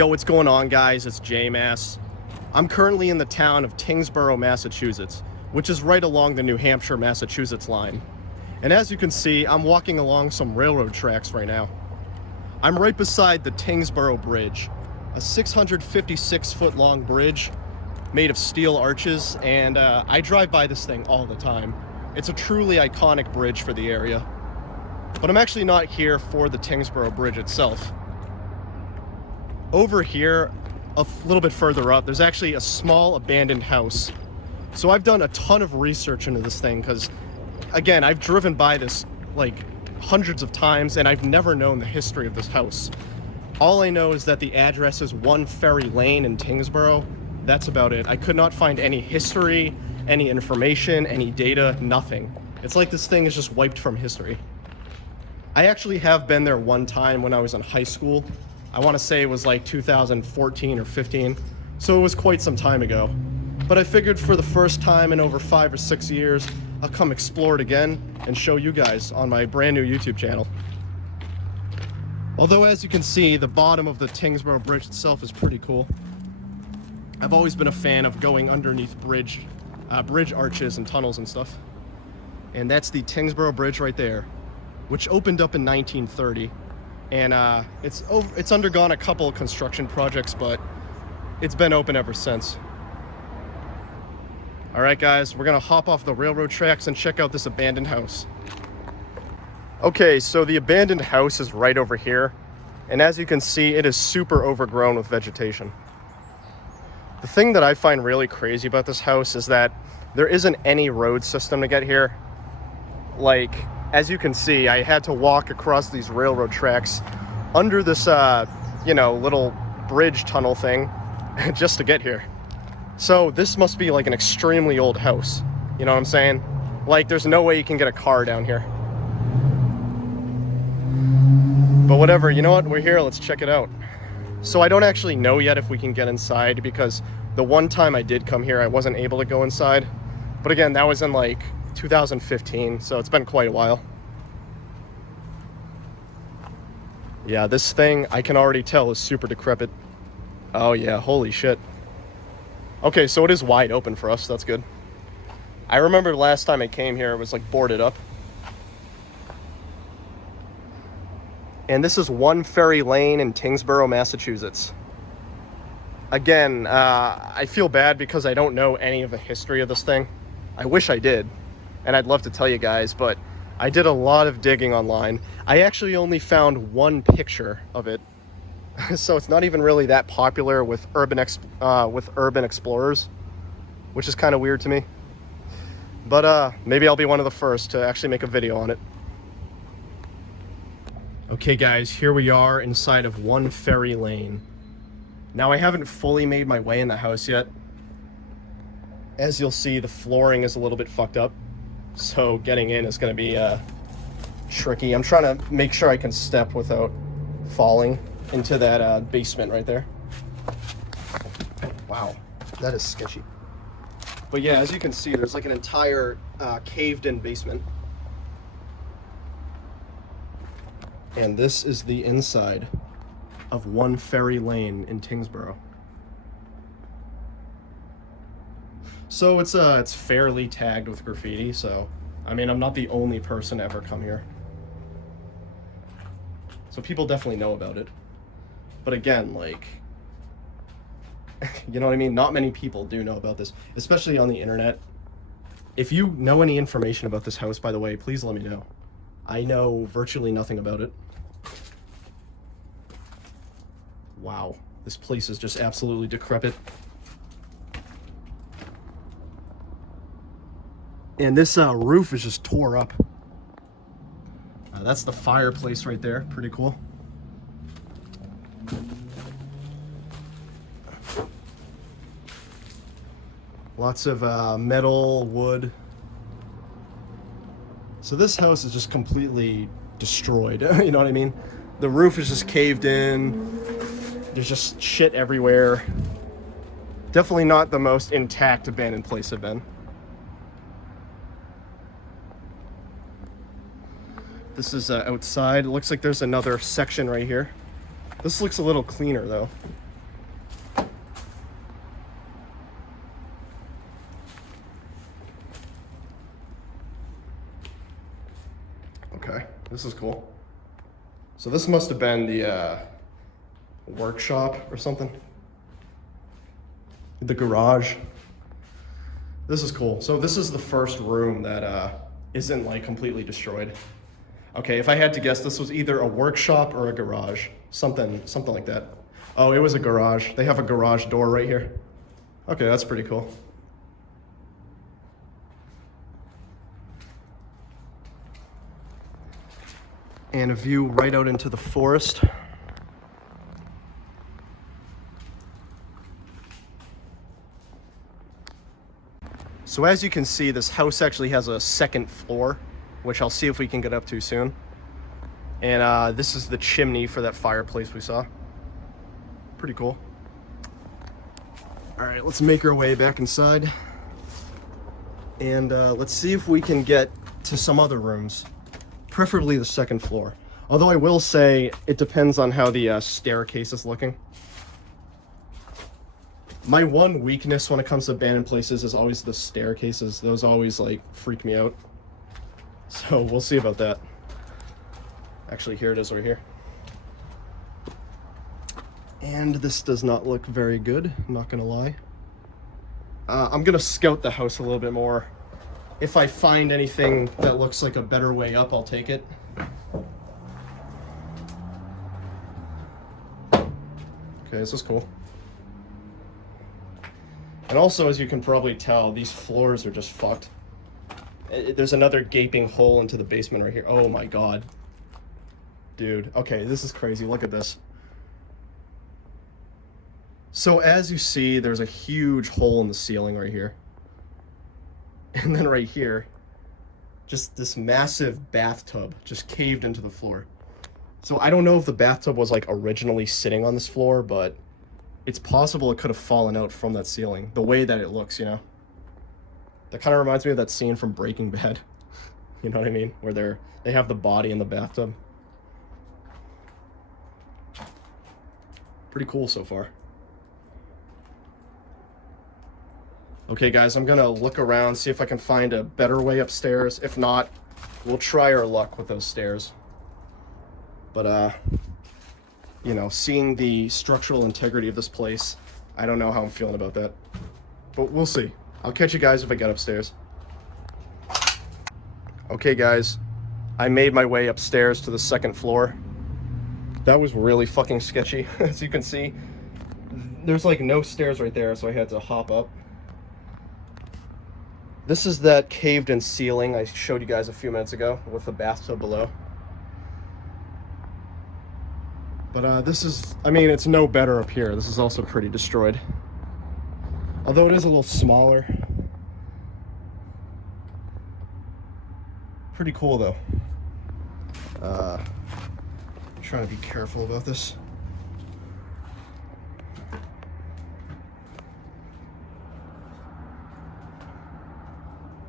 Yo, what's going on, guys? It's J-Mass. I'm currently in the town of Tyngsborough, Massachusetts, which is right along the New Hampshire-Massachusetts line. And as you can see, I'm walking along some railroad tracks right now. I'm right beside the Tyngsborough Bridge, a 656-foot-long bridge made of steel arches, and I drive by this thing all the time. It's a truly iconic bridge for the area. But I'm actually not here for the Tyngsborough Bridge itself. Over here, a little bit further up, there's actually a small abandoned house. So I've done a ton of research into this thing because, again, I've driven by this like hundreds of times and I've never known the history of this house. All I know is that the address is 1 Ferry Lane in Tyngsborough. That's about it. I could not find any history, any information, any data, nothing. It's like this thing is just wiped from history. I actually have been there one time when I was in high school. I want to say it was like 2014 or 15, so it was quite some time ago. But I figured for the first time in over 5 or 6 years, I'll come explore it again and show you guys on my brand new YouTube channel. Although, as you can see, the bottom of the Tyngsborough Bridge itself is pretty cool. I've always been a fan of going underneath bridge arches and tunnels and stuff. And that's the Tyngsborough Bridge right there, which opened up in 1930. And it's undergone a couple of construction projects, but it's been open ever since. All right, guys, we're gonna hop off the railroad tracks and check out this abandoned house. Okay, so the abandoned house is right over here. And as you can see, it is super overgrown with vegetation. The thing that I find really crazy about this house is that there isn't any road system to get here. Like, as you can see, I had to walk across these railroad tracks under this, little bridge tunnel thing just to get here. So this must be like an extremely old house. You know what I'm saying? Like, there's no way you can get a car down here. But whatever, you know what? We're here, let's check it out. So I don't actually know yet if we can get inside because the one time I did come here, I wasn't able to go inside. But again, that was in like 2015, so it's been quite a while. Yeah, this thing, I can already tell, is super decrepit. Oh yeah, holy shit. Okay, so it is wide open for us, that's good. I remember last time I came here, it was like boarded up. And this is 1 Ferry Lane in Tyngsborough, Massachusetts. Again, I feel bad because I don't know any of the history of this thing. I wish I did, and I'd love to tell you guys, but I did a lot of digging online. I actually only found one picture of it, so it's not even really that popular with urban explorers, which is kind of weird to me. But maybe I'll be one of the first to actually make a video on it. Okay guys, here we are inside of 1 Ferry Lane. Now I haven't fully made my way in the house yet. As you'll see, the flooring is a little bit fucked up, so getting in is going to be tricky. I'm trying to make sure I can step without falling into that basement right there. Wow, that is sketchy. But yeah, as you can see, there's like an entire caved-in basement. And this is the inside of 1 Ferry Lane in Tyngsborough. So it's fairly tagged with graffiti, so I mean, I'm not the only person to ever come here. So people definitely know about it. But again, like, you know what I mean? Not many people do know about this, especially on the internet. If you know any information about this house, by the way, please let me know. I know virtually nothing about it. Wow, this place is just absolutely decrepit. And this roof is just tore up. That's the fireplace right there, pretty cool. Lots of metal, wood. So this house is just completely destroyed, you know what I mean? The roof is just caved in. There's just shit everywhere. Definitely not the most intact abandoned place I've been. This is outside. It looks like there's another section right here. This looks a little cleaner though. Okay, this is cool. So this must have been the workshop or something. The garage. This is cool. So this is the first room that isn't like completely destroyed. Okay, if I had to guess, this was either a workshop or a garage. Something like that. Oh, it was a garage. They have a garage door right here. Okay, that's pretty cool. And a view right out into the forest. So as you can see, this house actually has a second floor, which I'll see if we can get up to soon. And this is the chimney for that fireplace we saw. Pretty cool. All right, let's make our way back inside. And let's see if we can get to some other rooms, preferably the second floor. Although I will say it depends on how the staircase is looking. My one weakness when it comes to abandoned places is always the staircases. Those always like freak me out. So we'll see about that. Actually, here it is right here. And this does not look very good, I'm not gonna lie. I'm gonna scout the house a little bit more. If I find anything that looks like a better way up, I'll take it. Okay, this is cool. And also, as you can probably tell, these floors are just fucked. There's another gaping hole into the basement right here. Oh my god. Dude, okay, this is crazy. Look at this. So as you see, there's a huge hole in the ceiling right here. And then right here, just this massive bathtub just caved into the floor. So I don't know if the bathtub was like originally sitting on this floor, but it's possible it could have fallen out from that ceiling, the way that it looks, you know? That kind of reminds me of that scene from Breaking Bad. You know what I mean? Where they have the body in the bathtub. Pretty cool so far. Okay guys, I'm gonna look around, see if I can find a better way upstairs. If not, we'll try our luck with those stairs. But you know, seeing the structural integrity of this place, I don't know how I'm feeling about that. But we'll see. I'll catch you guys if I get upstairs. Okay guys, I made my way upstairs to the second floor. That was really fucking sketchy. As you can see, there's like no stairs right there, so I had to hop up. This is that caved-in ceiling I showed you guys a few minutes ago with the bathtub below. But this is, I mean, it's no better up here. This is also pretty destroyed. Although it is a little smaller. Pretty cool though. I'm trying to be careful about this.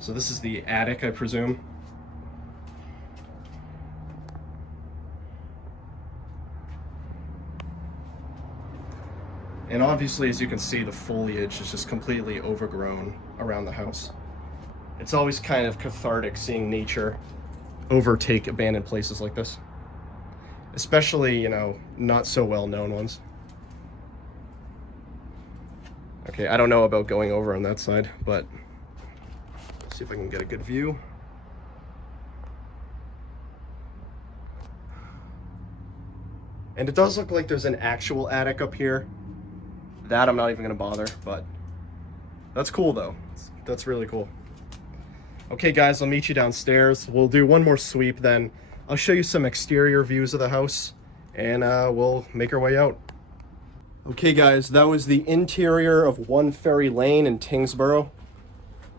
So this is the attic, I presume. And obviously, as you can see, the foliage is just completely overgrown around the house. It's always kind of cathartic seeing nature overtake abandoned places like this. Especially, you know, not so well-known ones. Okay, I don't know about going over on that side, but see if I can get a good view. And it does look like there's an actual attic up here. That I'm not even gonna bother, but that's cool though. That's really cool. Okay guys, I'll meet you downstairs. We'll do one more sweep, then I'll show you some exterior views of the house, and we'll make our way out. Okay guys, that was the interior of 1 Ferry Lane in Tyngsborough.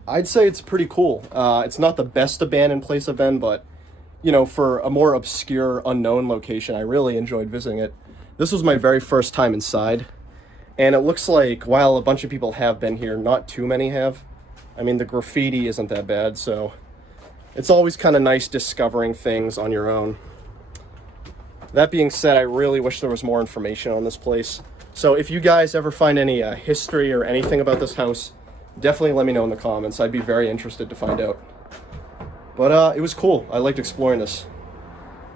I'd say it's pretty cool. It's not the best abandoned place I've been, but you know, for a more obscure, unknown location, I really enjoyed visiting it. This was my very first time inside, and it looks like while a bunch of people have been here, not too many have. I mean, the graffiti isn't that bad, so it's always kind of nice discovering things on your own. That being said, I really wish there was more information on this place. So if you guys ever find any history or anything about this house, definitely let me know in the comments. I'd be very interested to find out. But it was cool. I liked exploring this.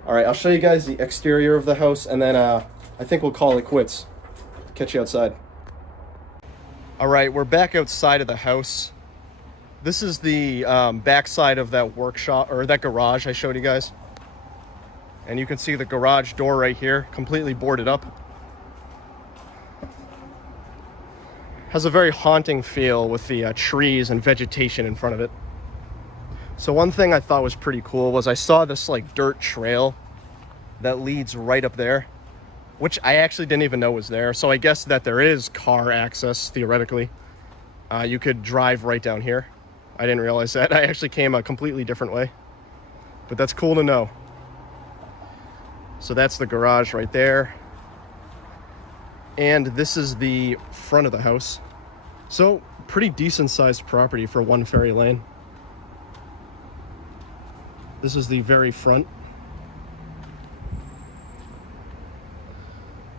All right, I'll show you guys the exterior of the house, and then I think we'll call it quits. Catch you outside. All right, we're back outside of the house. This is the back side of that workshop, or that garage I showed you guys. And you can see the garage door right here, completely boarded up. Has a very haunting feel with the trees and vegetation in front of it. So one thing I thought was pretty cool was I saw this like dirt trail that leads right up there, which I actually didn't even know was there. So I guess that there is car access, theoretically. You could drive right down here. I didn't realize that. I actually came a completely different way. But that's cool to know. So that's the garage right there. And this is the front of the house. So pretty decent sized property for one Ferry Lane. This is the very front.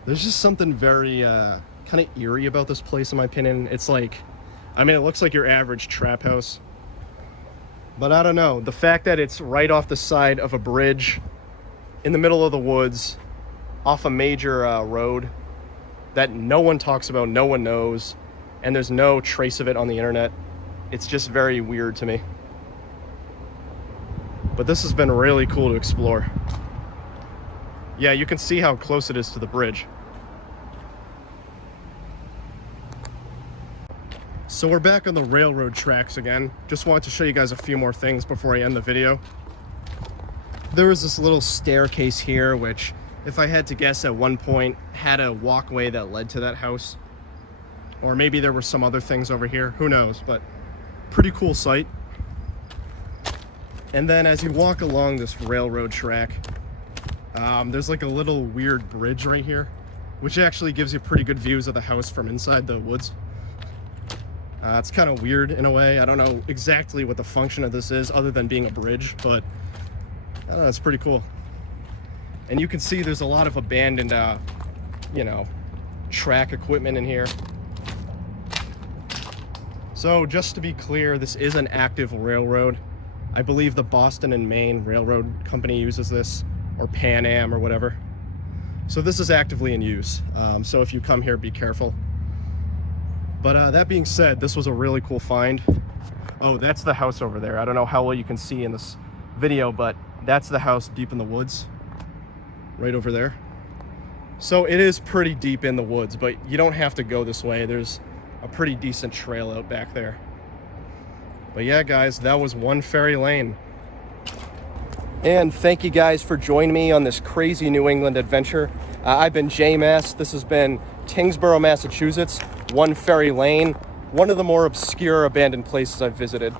There's just something very kind of eerie about this place, in my opinion. It's like, I mean, it looks like your average trap house. But I don't know. The fact that it's right off the side of a bridge, in the middle of the woods, off a major road that no one talks about, no one knows, and there's no trace of it on the internet. It's just very weird to me. But this has been really cool to explore. Yeah, you can see how close it is to the bridge. So we're back on the railroad tracks again. Just wanted to show you guys a few more things before I end the video. There was this little staircase here, which, if I had to guess, at one point had a walkway that led to that house. Or maybe there were some other things over here, who knows, but pretty cool sight. And then as you walk along this railroad track, there's like a little weird bridge right here, which actually gives you pretty good views of the house from inside the woods. It's kind of weird in a way. I don't know exactly what the function of this is other than being a bridge, but I don't know, it's pretty cool. And you can see there's a lot of abandoned, you know, track equipment in here. So just to be clear, this is an active railroad. I believe the Boston and Maine Railroad Company uses this, or Pan Am or whatever. So this is actively in use. So if you come here, be careful. But that being said, this was a really cool find. Oh, that's the house over there. I don't know how well you can see in this video, but that's the house deep in the woods, right over there. So it is pretty deep in the woods, but you don't have to go this way. There's a pretty decent trail out back there. But yeah, guys, that was one Ferry Lane. And thank you guys for joining me on this crazy New England adventure. I've been J-Mass. This has been Tyngsborough, Massachusetts, one Ferry Lane, one of the more obscure abandoned places I've visited,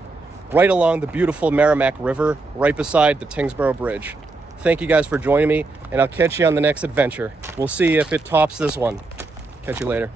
right along the beautiful Merrimack River, right beside the Tyngsborough Bridge. Thank you guys for joining me, and I'll catch you on the next adventure. We'll see if it tops this one. Catch you later.